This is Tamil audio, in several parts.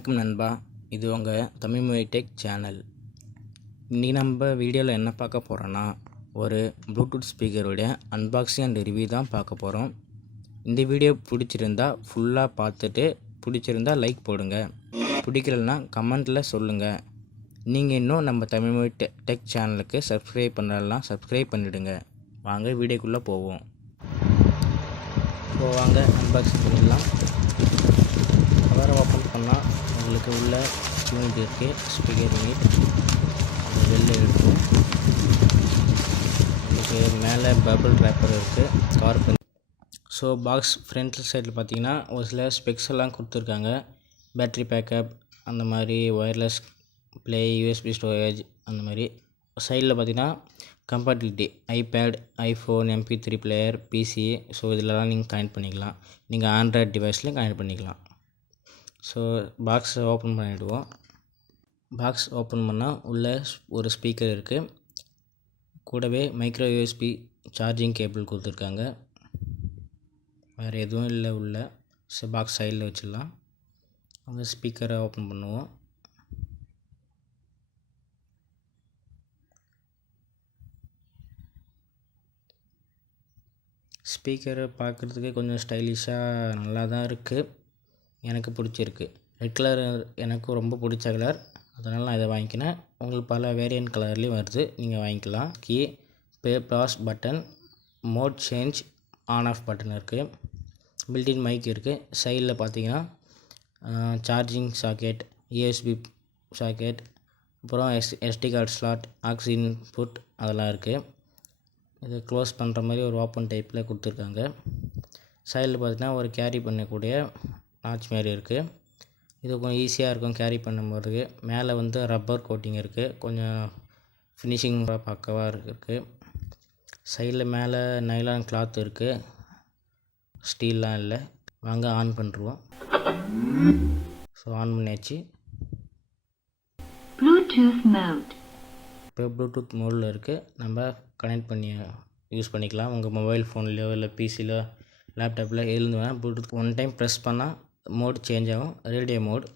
வணக்கம் நண்பா, இது உங்கள் தமிழ் மொழி டெக் சேனல். இன்றைக்கி நம்ம வீடியோவில் என்ன பார்க்க போகிறோன்னா, ஒரு ப்ளூடூத் ஸ்பீக்கருடைய அன்பாக்சிங் அண்ட் ரிவ்யூ தான் பார்க்க போகிறோம். இந்த வீடியோ பிடிச்சிருந்தா ஃபுல்லாக பார்த்துட்டு பிடிச்சிருந்தா லைக் போடுங்க, பிடிக்கலன்னா கமெண்ட்டில் சொல்லுங்கள். நீங்கள் இன்னும் நம்ம தமிழ் மொழி டெக் சேனலுக்கு சப்ஸ்கிரைப் பண்ணலாம், சப்ஸ்கிரைப் பண்ணிவிடுங்க. வாங்க வீடியோக்குள்ளே போவோம். ஸோ வாங்க அன்பாக்சிங் பண்ணிடலாம். கவரை ஓப்பன் பண்ணால் உங்களுக்கு உள்ள யூனிட் இருக்குது, ஸ்பீக்கர் யூனிட். அது வெளில இருக்கும். உங்களுக்கு மேலே பபிள் ரேப்பர் இருக்குது, கார்பன். ஸோ பாக்ஸ் ஃப்ரண்ட் சைடில் பார்த்தீங்கன்னா ஒரு சில ஸ்பெக்ஸ் எல்லாம் கொடுத்துருக்காங்க. பேட்ரி பேக்கப், அந்த மாதிரி ஒயர்லெஸ் ப்ளே, யூஎஸ்பி ஸ்டோரேஜ், அந்த மாதிரி. சைடில் பார்த்தீங்கன்னா compatibility, iPad, iPhone, MP3 player, PC. So இதிலலாம் நீங்கள் கனெக்ட் பண்ணிக்கலாம். நீங்கள் ஆண்ட்ராய்ட் டிவைஸ்லையும் கனெக்ட் பண்ணிக்கலாம். ஸோ பாக்ஸை ஓப்பன் பண்ணிவிடுவோம். பாக்ஸ் ஓப்பன் பண்ணால் உள்ளே ஒரு ஸ்பீக்கர் இருக்குது, கூடவே மைக்ரோ யூஎஸ்பி சார்ஜிங் கேபிள் கொடுத்துருக்காங்க. வேறு எதுவும் இல்லை உள்ள. ஸோ பாக்ஸ் சைடில் வச்சிடலாம். அந்த ஸ்பீக்கரை ஓப்பன் பண்ணுவோம். ஸ்பீக்கரை பார்க்குறதுக்கு கொஞ்சம் ஸ்டைலிஷாக நல்லா தான் இருக்குது, எனக்கு பிடிச்சிருக்கு. ரெட் கலர் எனக்கு ரொம்ப பிடிச்ச கலர், அதனால் நான் இதை வாங்கிக்கினேன். உங்களுக்கு பல வேரியன்ட் கலர்லேயும் வருது, நீங்கள் வாங்கிக்கலாம். Key, pause button, mode change, on off button இருக்குது. பில்டின் மைக் இருக்குது. சைடில் பார்த்தீங்கன்னா சார்ஜிங் சாக்கெட், யூஎஸ்பி சாக்கெட், அப்புறம் SD card slot, aux input, அதெல்லாம் இருக்குது. இது க்ளோஸ் பண்ணுற மாதிரி ஒரு ஓப்பன் டைப்பில் கொடுத்துருக்காங்க. சைடில் பார்த்தீங்கன்னா ஒரு கேரி பண்ணக்கூடிய நாச் மாதிரி இருக்குது. இது கொஞ்சம் ஈஸியாக இருக்கும் கேரி பண்ணும்போது. மேலே வந்து ரப்பர் கோட்டிங் இருக்குது, கொஞ்சம் ஃபினிஷிங் பக்கவாக இருக்குது. சைடில் மேலே நைலான் கிளாத் இருக்குது, ஸ்டீல்லாம் இல்லை. வாங்க ஆன் பண்ணிடுவோம். ஸோ ஆன் பண்ணியாச்சு. இப்போ ப்ளூடூத் மோடில் இருக்குது. நம்ம கனெக்ட் பண்ணி யூஸ் பண்ணிக்கலாம். உங்கள் மொபைல் ஃபோன்லையோ இல்லை பிசியில், லேப்டாப்பில் எழுந்து வேணால் ப்ளூடூத் ஒன் டைம் ப்ரெஸ் பண்ணால் மோட் சேஞ்ச் ஆகும். ரேடியோ மோட்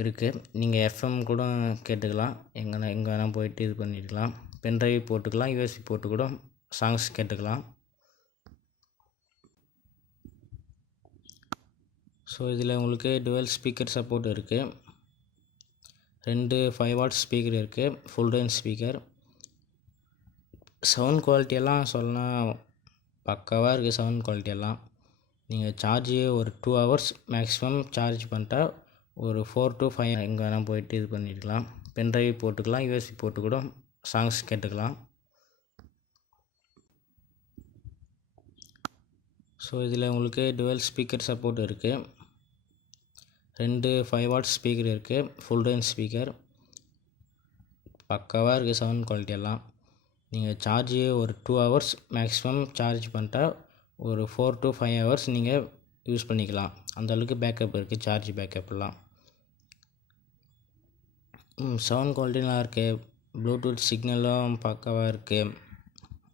இருக்குது. நீங்கள் FM கூட கேட்டுக்கலாம், எங்கே வேணால் போயிட்டு இது பண்ணிக்கலாம். பென்ட்ரைவ் போட்டுக்கலாம், USB போட்டு கூட சாங்ஸ் கேட்டுக்கலாம். ஸோ இதில் உங்களுக்கு டுவெல் ஸ்பீக்கர் சப்போர்ட் இருக்குது. 2 5 வாட்ஸ் ஸ்பீக்கர் இருக்குது, ஃபுல் ரேஞ்ச் ஸ்பீக்கர். சவுண்ட் குவாலிட்டியெல்லாம் சொல்லலாம் பக்காவாக இருக்குது. சவுண்ட் குவாலிட்டியெல்லாம் நீங்கள் சார்ஜ் ஒரு 2 ஹவர்ஸ் மேக்ஸிமம் சார்ஜ் பண்ணிட்டா ஒரு 4 to 5 எங்கே வேணால் போயிட்டு இது பண்ணிக்கலாம். பென்ட்ரைவ் போட்டுக்கலாம், USB போட்டு கூட சாங்ஸ் கேட்டுக்கலாம். ஸோ இதில் உங்களுக்கு டுவெல் ஸ்பீக்கர் சப்போர்ட் இருக்குது. 2 5 வாட்ஸ் ஸ்பீக்கர் இருக்குது, ஃபுல் ரேஞ்ச் ஸ்பீக்கர். பக்காவாக இருக்குது சவுண்ட் குவாலிட்டியெல்லாம். நீங்கள் சார்ஜ் ஒரு 2 ஹவர்ஸ் மேக்ஸிமம் சார்ஜ் பண்ணிட்டா ஒரு 4 to 5 ஹவர்ஸ் நீங்கள் யூஸ் பண்ணிக்கலாம். அந்தளவுக்கு பேக்கப் இருக்குது, சார்ஜ் பேக்கப்லாம். சவுண்ட் குவாலிட்டி நல்லா இருக்குது. ப்ளூடூத் சிக்னலும் பக்காவாக இருக்குது,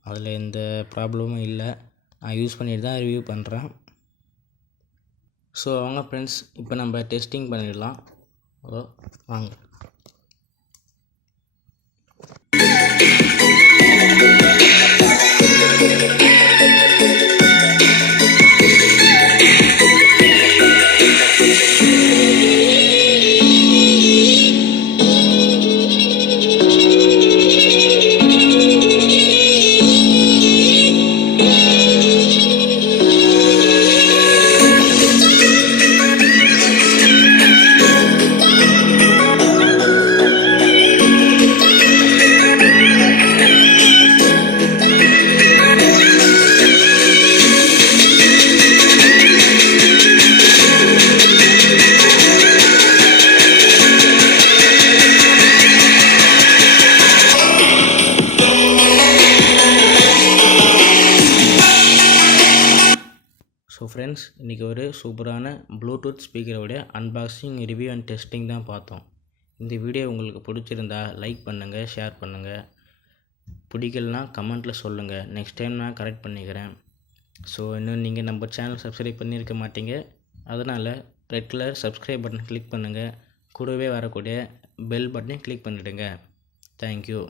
அதில் எந்த ப்ராப்ளமும் இல்லை. நான் யூஸ் பண்ணிட்டு தான் ரிவ்யூ பண்ணுறேன். ஸோ வாங்க ஃப்ரெண்ட்ஸ், இப்போ நம்ம டெஸ்டிங் பண்ணிடலாம். வாங்க. ஸோ ஃப்ரெண்ட்ஸ், இன்றைக்கி ஒரு சூப்பரான ப்ளூடூத் ஸ்பீக்கரோடைய அன்பாக்சிங், ரிவ்யூ அண்ட் டெஸ்டிங் தான் பார்த்தோம். இந்த வீடியோ உங்களுக்கு பிடிச்சிருந்தா லைக் பண்ணுங்கள், ஷேர் பண்ணுங்கள். பிடிக்கலனா கமெண்ட்டில் சொல்லுங்கள், நெக்ஸ்ட் டைம் நான் கரெக்ட் பண்ணிக்கிறேன். ஸோ இன்னும் நீங்கள் நம்ம சேனல் சப்ஸ்கிரைப் பண்ணியிருக்க மாட்டீங்க, அதனால் red colour subscribe button click பண்ணுங்கள். கூடவே வரக்கூடிய பெல் பட்டனையும் கிளிக் பண்ணிவிடுங்க. தேங்க்யூ.